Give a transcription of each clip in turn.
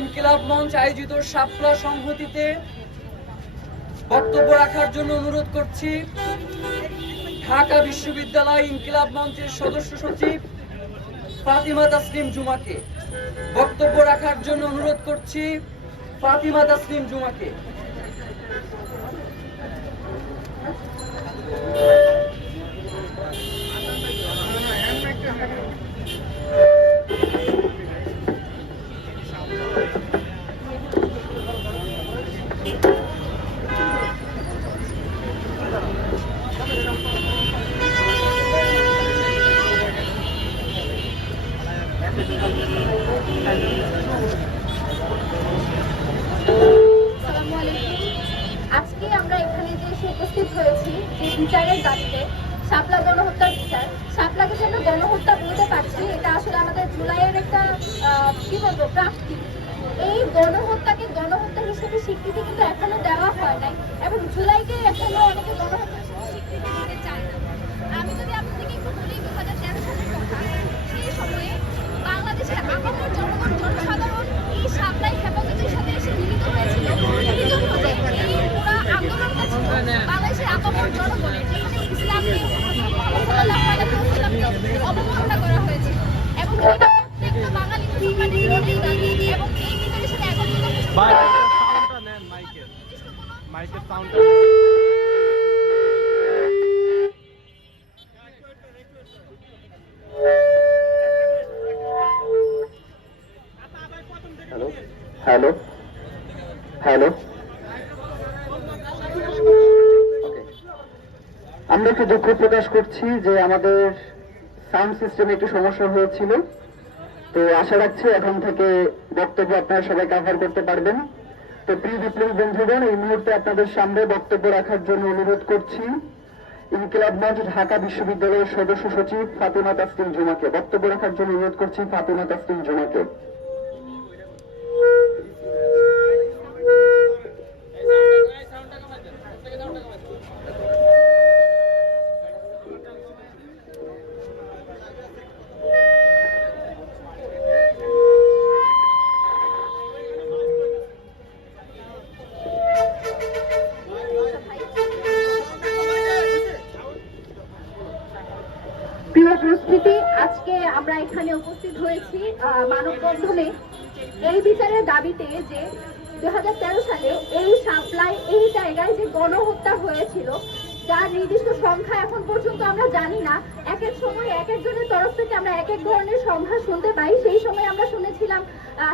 ইনকিলাব মঞ্চ আয়োজিত শাপলা সংহতিতে বক্তব্য রাখার জন্য অনুরোধ করছি। ঢাকা বিশ্ববিদ্যালয় ইনকিলাব মঞ্চের সদস্য সচিব ফাতিমা তাসলিম জুমাকে। বক্তব্য রাখার জন্য অনুরোধ করছি ফাতিমা তাসলিম জুমাকে। আসসালামু দাবিতে শাপলা গণহত্যার বিচার শাপলাকে যে গণহত্যা বলতে পারছি, এটা আসলে আমাদের জুলাইয়ের একটা কি বলব, প্রাপ্তি। এই গণহত্যাকে গণহত্যা হিসেবে স্বীকৃতি কিন্তু এখনও দেওয়া হয় নাই। এবং জুলাইকে এখনও অনেকে গণহত্যা হিসেবে স্বীকৃতি দিতে চায় না আমি যদি আপনাদেরকে একটু বলি দু হাজার তেরো সালের কথা সেই সময়ে বাংলাদেশের আপামর জনগণ জনসাধারণ এই সাপ্লাই হেফাজতের সাথে এসে মিলিত হয়েছিল এই জন্য যে এই পুরো আন্দোলনটা ছিল বাংলাদেশের আপামর জনগণের যেখানে ইসলামকে সাল্লাল্লাহু আলাইহি ওয়াসাল্লামকে অবমাননা করা হয়েছিল এবং এটা প্রত্যেকটা বাঙালি মুসলমানের মনেই দাবি এবং এই বিচারের সাথে একত্রিত হয়েছে ভাই সাউন্ডটা নেন মাইকের মাইকের সাউন্ডটা হ্যালো হ্যালো হ্যালো ওকে। আমরা একটু দুঃখ প্রকাশ করছি যে আমাদের সাউন্ড সিস্টেমে একটু সমস্যা হয়েছিল। তো আশা রাখছি এখন থেকে বক্তব্য আপনারা সবাই কাভার করতে পারবেন। তো প্রিয় বিপ্লবী বন্ধুগণ, এই মুহূর্তে আপনাদের সামনে বক্তব্য রাখার জন্য অনুরোধ করছি। ইনকিলাব মঞ্চ, ঢাকা বিশ্ববিদ্যালয়ের সদস্য সচিব ফাতেমা তাসলিম জুমাকে। বক্তব্য রাখার জন্য অনুরোধ করছি ফাতেমা তাসলিম জুমাকে। উপস্থিতি আজকে আমরা এখানে উপস্থিত হয়েছি মানববন্ধনে। এই বিচারের দাবিতে যে দু হাজার তেরো সালে এই সাপ্লাই, এই জায়গায় যে গণহত্যা হয়েছিল, যার নির্দিষ্ট সংখ্যা এখন পর্যন্ত আমরা জানি না এক এক সময় এক একজনের তরফ থেকে আমরা এক এক ধরনের সংখ্যা শুনতে পাই। সেই সময় আমরা শুনেছিলাম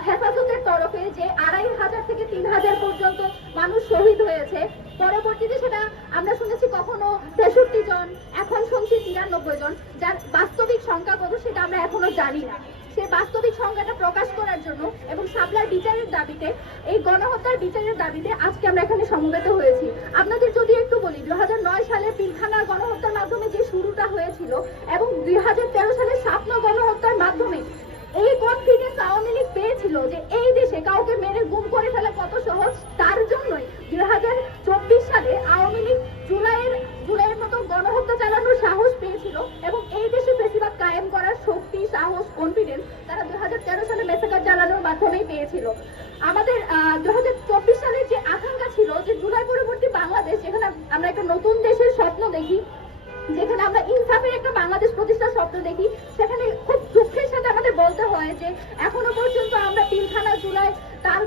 হেফাজতের তরফে যে আড়াই হাজার থেকে তিন হাজার পর্যন্ত মানুষ শহীদ হয়েছে। পরবর্তীতে সেটা আমরা শুনেছি কখনো তেষট্টি জন, এখন শুনছি তিরানব্বই জন। যার বাস্তবিক সংখ্যা কত সেটা আমরা এখনও জানি না। সেই বাস্তবিক সংখ্যাটা প্রকাশ করার জন্য এবং সাপলার বিচারের দাবিতে, এই গণহত্যার বিচারের দাবিতে আজকে আমরা এখানে সমবেত হয়েছি। আপনাদের যদি একটু বলি হাজার নয় সালে পিলখানা গণহত্যার মাধ্যমে যে শুরুটা হয়েছিল এবং দু হাজার তেরো সালে স্বপ্ন গণহত্যার মাধ্যমে এই কনফিডেন্স আওয়ামী লীগ পেয়েছিল যে এই দেশে কাউকে মেরে গুম করে ফেলা কত সহজ তার দুই সালে আওয়ামী লীগ জুলাইয়ের জুলাইয়ের মতো গণহত্যা চালানোর সাহস পেয়েছিল এবং এই দেশে বেশিরভাগ কায়েম করার শক্তি, সাহস কনফিডেন্স তারা দুই সালে মেসাকার চালানোর মাধ্যমেই পেয়েছিল। আমাদের দুই সালের যে আকাঙ্ক্ষা ছিল যে জুলাই পরবর্তী বাংলাদেশ, যেখানে আমরা একটা নতুন দেশের স্বপ্ন দেখি, যেখানে আমরা ইনসাফের একটা বাংলাদেশ প্রতিষ্ঠার স্বপ্ন দেখি, সেখানে খুব দুঃখের সাথে আমাদের বলতে হয় যে এখনও পর্যন্ত আমরা তার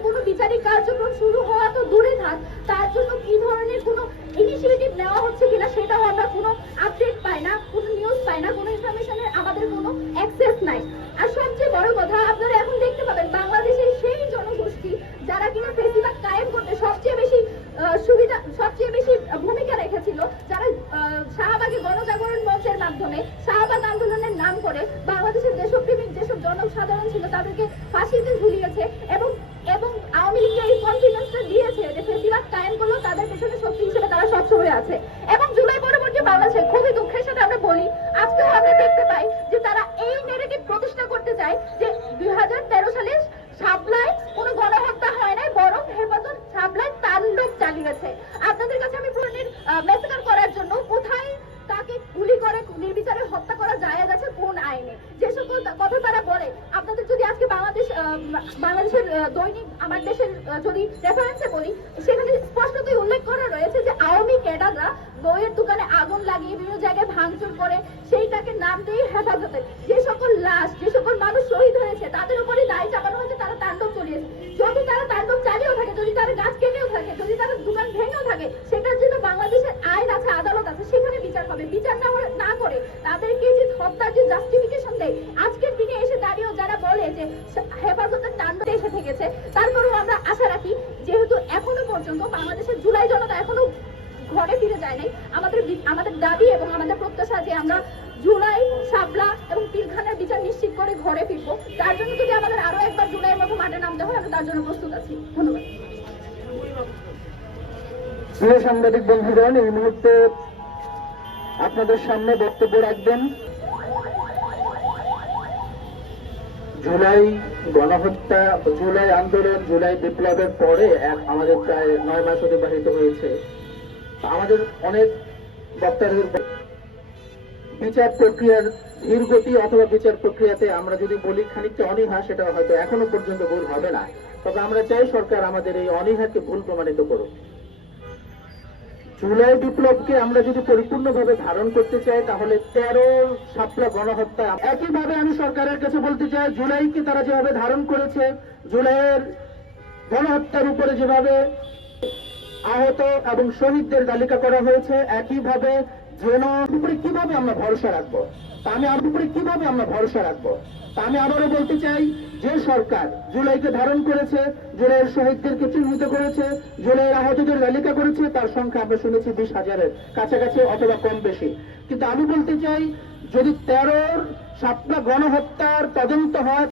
কোনো বিচারিক কার্যক্রম শুরু হওয়া তো দূরে থাক। তার জন্য কি ধরনের কোনো ইনিশিয়েটিভ নেওয়া হচ্ছে কিনা সেটাও আমরা কোনো আপডেট পাই না, কোনো নিউজ পাই না, কোনো ইনফরমেশনের আমাদের কোনো অ্যাক্সেস নাই। আর সবচেয়ে বড় কথা, আপনারা এখন দেখতে পাবেন বাংলাদেশের সেই জনগোষ্ঠী যারা কিনা ফেসিবাদ কায়েম করতে সবচেয়ে বেশি সুবিধা, সবচেয়ে বেশি ভূমিকা রেখেছিল, যারা শাহবাগে গণজাগরণ মঞ্চের মাধ্যমে শাহবাগ আন্দোলনের নাম করে বাংলাদেশের দেশপ্রেমিক যেসব জনসাধারণ ছিল তাদেরকে ফাঁসিতে ঝুলিয়েছে এবং তাদের পেছনে সত্যি হিসেবে তারা সবসময় আছে। এবং জুলাই পরবর্তী বাংলাদেশে খুবই দুঃখের সাথে আমরা বলি, আজকেও আমরা দেখতে পাই যে তারা এই নেগেটিভ প্রতিষ্ঠা করতে চায় যে দুই হাজার তেরো সালে সাবলায় কোনো গণহত্যা হয় নাই, বরং হেফাজত সাবলায় তাণ্ডব চালিয়েছে আপনাদের কাছে দৈনিক আমার দেশের যদি রেফারেন্সে বলি, সেখানে স্পষ্টতই উল্লেখ করা রয়েছে যে আওয়ামী ক্যাডাররা বইয়ের দোকানে আগুন লাগিয়ে বিভিন্ন জায়গায় ভাঙচুর করে সেইটাকে নাম দিয়ে হেফাজতে যে সকল লাশ, যে সকল মানুষ শহীদ হয়েছে, তাদের উপরে দায় চাপানো হয়েছে, তারা তাণ্ডব চলিয়েছে। যদি তারা তাণ্ডব চালিয়েও থাকে, যদি তারা গাছ কেটেও থাকে, যদি তারা দোকান ভেঙেও থাকে, সেটার জন্য বাংলাদেশের আইন আছে, আদালত আছে, সেখানে বিচার হবে। বিচার না করে তাদেরকে যে হত্যার যে জাস্টিফিকেশন যে হেফাজতের তাণ্ডব এসে থেকেছে তারপরেও আমরা আশা রাখি যেহেতু এখনও পর্যন্ত বাংলাদেশের জুলাই জনতা এখনও ঘরে ফিরে যায় নাই, আমাদের আমাদের দাবি এবং আমাদের প্রত্যাশা যে আমরা জুলাই সাবলা এবং পিলখানার বিচার নিশ্চিত করে ঘরে ফিরবো, তার জন্য যদি আমাদের আরও একবার জুলাইয়ের মতো মাঠে নামতে হয়, আমরা তার জন্য প্রস্তুত আছি। ধন্যবাদ। প্রিয় সাংবাদিক বন্ধুগণ, এই মুহূর্তে আপনাদের সামনে বক্তব্য রাখবেন জুলাই গণহত্যা, জুলাই আন্দোলন, জুলাই বিপ্লবের পরে এক আমাদের প্রায় নয় মাস অতিবাহিত হয়েছে। আমাদের অনেক বক্তাদের বিচার প্রক্রিয়ার ধীর গতি অথবা বিচার প্রক্রিয়াতে আমরা যদি বলি খানিকটা অনীহা, সেটা হয়তো এখনও পর্যন্ত ভুল হবে না। তবে আমরা চাই সরকার আমাদের এই অনীহাকে ভুল প্রমাণিত করুক। জুলাই বিপ্লবকে আমরা যদি পরিপূর্ণভাবে ধারণ করতে চাই, তাহলে তেরো সাপলা গণহত্যা একইভাবে আমি সরকারের কাছে বলতে চাই, জুলাইকে তারা যেভাবে ধারণ করেছে, জুলাইয়ের গণহত্যার উপরে যেভাবে আহত এবং শহীদদের তালিকা করা হয়েছে, একইভাবে যেন উপরে কীভাবে আমরা ভরসা রাখব? আমি আমার উপরে কীভাবে আমরা ভরসা রাখব? আমি আবারও বলতে চাই, যে সরকার জুলাইকে ধারণ করেছে, জুলাইয়ের শহীদদেরকে চিহ্নিত করেছে, জুলাইয়ের আহতদের তালিকা করেছে, তার সংখ্যা আমরা শুনেছি বিশ হাজারের কাছাকাছি অথবা কম বেশি। কিন্তু আমি বলতে চাই, যদি তেরোর সাতটা গণহত্যার তদন্ত হয়